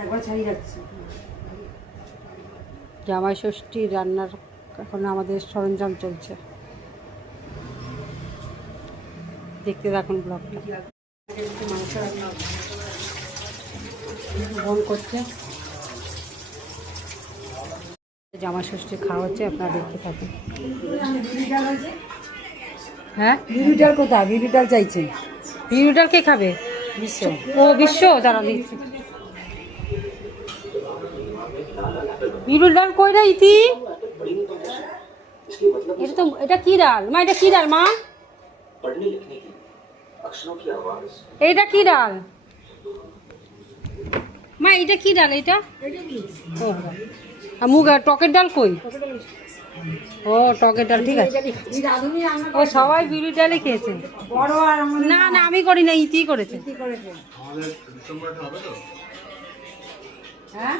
একবার ছাড়িয়ে যাচ্ছে। জামাই ষষ্ঠী রান্নার এখন আমাদের সরঞ্জাম চলছে, দেখতে থাকুন ব্লগটা। মাংস রান্না বন করছে, জামাই ষষ্ঠী খাওয়া হচ্ছে, আপনারা দেখতে থাকুন। হ্যাঁ, বিউলি ডাল কোথায়? বিউলি ডাল চাইছে। বিউলি ডাল কে খাবে? বিশ্ব। ও বিশ্ব, দাঁড়া দিচ্ছি। বিউলি ডাল কই রে ইতি? এটা তো, এটা কি ডাল মা? এটা কি ডাল মা? এইটা কি ডাল মা? এটা কি ডাল? এটা মুগ টকের ডাল কই? ও টকের ডাল, ঠিক আছে। ও সবাই বিউলি ডালই খেয়েছে। না না, আমি করি না, ইতি করেছে। হ্যাঁ,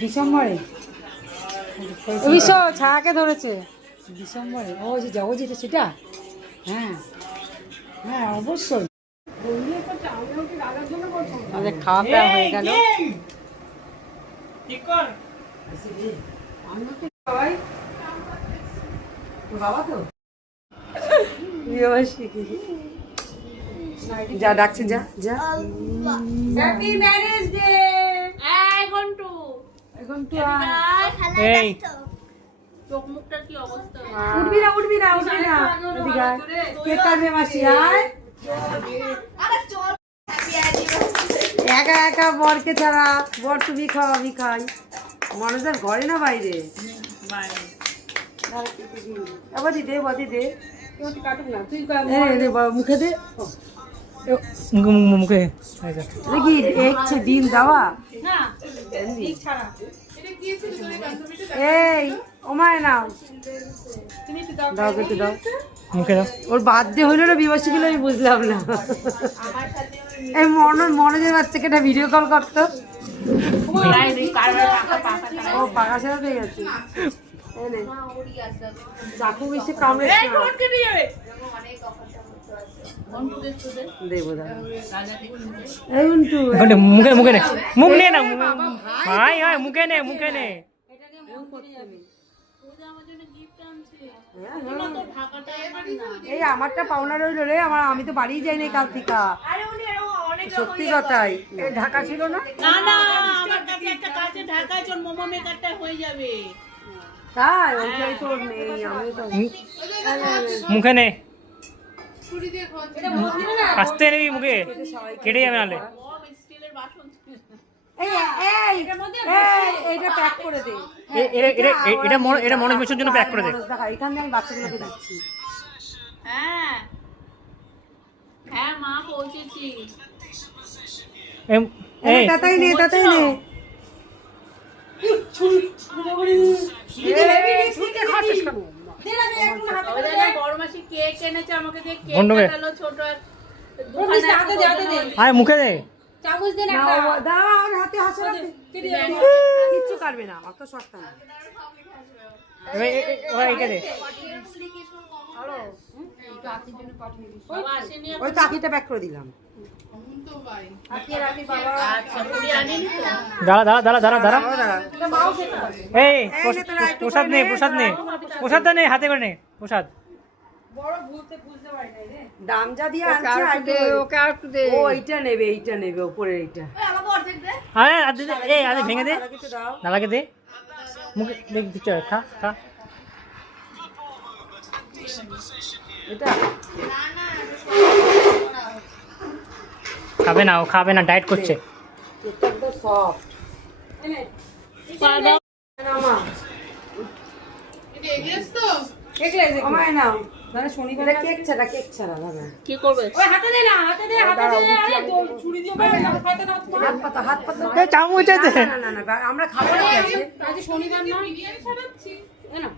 ডিসেম্বরে বিশ্ব ছায়াকে ধরেছে ডিসেম্বরে। ও যে জগজিতে সেটা। হ্যাঁ হ্যাঁ, অবশ্যই। আমাদের খাওয়া দাওয়া হয়ে গেল। বাবা তো যা ডাকছে, যা যা। Happy marriage day. এখন টু এখন তো এই চোখ মুখটার কি অবস্থা? উঠবি না, উঠবি না, উঠবি না। এদিকে আয়। কেক কাটবে মাসি, আয়। একা একা বরকে ছাড়া, বর তুমি খাও আমি খাই। মানুষের ঘরে না বাইরে। বাদি দে, বাদি দে। মুখে দে। মুখে দেখি দেখছে ডিম দেওয়া। এই ওমায় নাও, দাও একটু দাও মুখে দাও। ওর বার্থডে হইলো না বিবাসী গুলো, আমি বুঝলাম না। এই মনোজের বাচ্চাকে একটা ভিডিও কল করতো। ও পাকা সেরা পেয়ে গেছে। চাকু বেশি কামড়ে দেবো মুখে মুখে নে, মুখ নে না, হাই হাই মুখে নে, মুখে নে। এই আমারটা পাওনা রইল রে, আমি তো বাড়ি যাই নাই কাল থেকে। সত্যি কথাই, ঢাকা ছিল না। না না, আমার কাছে একটা কাছে ঢাকা আছে, মোমো মেকারটা হয়ে যাবে। তাই ওইটাই তো নেই, আমি তো মুখে নে, আসতে নেই মুখে, কেটে যাবে নালে। স্টিলের বাসন এইটা প্যাক করে দে। এটা মনোজ মিশ্রের জন্য প্যাক করে দে। এখানে আমি বাচ্চাগুলোকে দিচ্ছি। হ্যাঁ হ্যাঁ, মা পৌঁছেছি। তাতাই নে, তাতাই নে। বড় মাসি কেক এনেছে আমাকে, দিয়ে কেক বন্ধুকে। কাটালো ছোট আরে মুখে দে। কিচ্ছু কাটবে না, অত সস্তা না। এইটা দে। ওই কাকিটা প্যাক করে দিলাম। দাঁড়া দাঁড়া দাঁড়া দাঁড়া দাঁড়া। এই প্রসাদ নে, প্রসাদ নে, প্রসাদটা নে, হাতে করে নে প্রসাদ। দাম যা দিয়ে আনছে, ওকে আর একটু দে। ও এইটা নেবে, এইটা নেবে, উপরের এইটা। আরে এই আরে ভেঙে দে, নালাগে দে, মুখে দেখ দিচ্ছ, খা খা। এটা খাবে না, ও খাবে না, ডায়েট করছে। একদম সফট। আমায় নাও। শনিবার কেক ছাড়া, কেক ছাড়া দাদা। কি করবে? হাত পাতা, হাত পাতা। চামচ আছে। না না না, আমরা খাবো না। শনিবার না।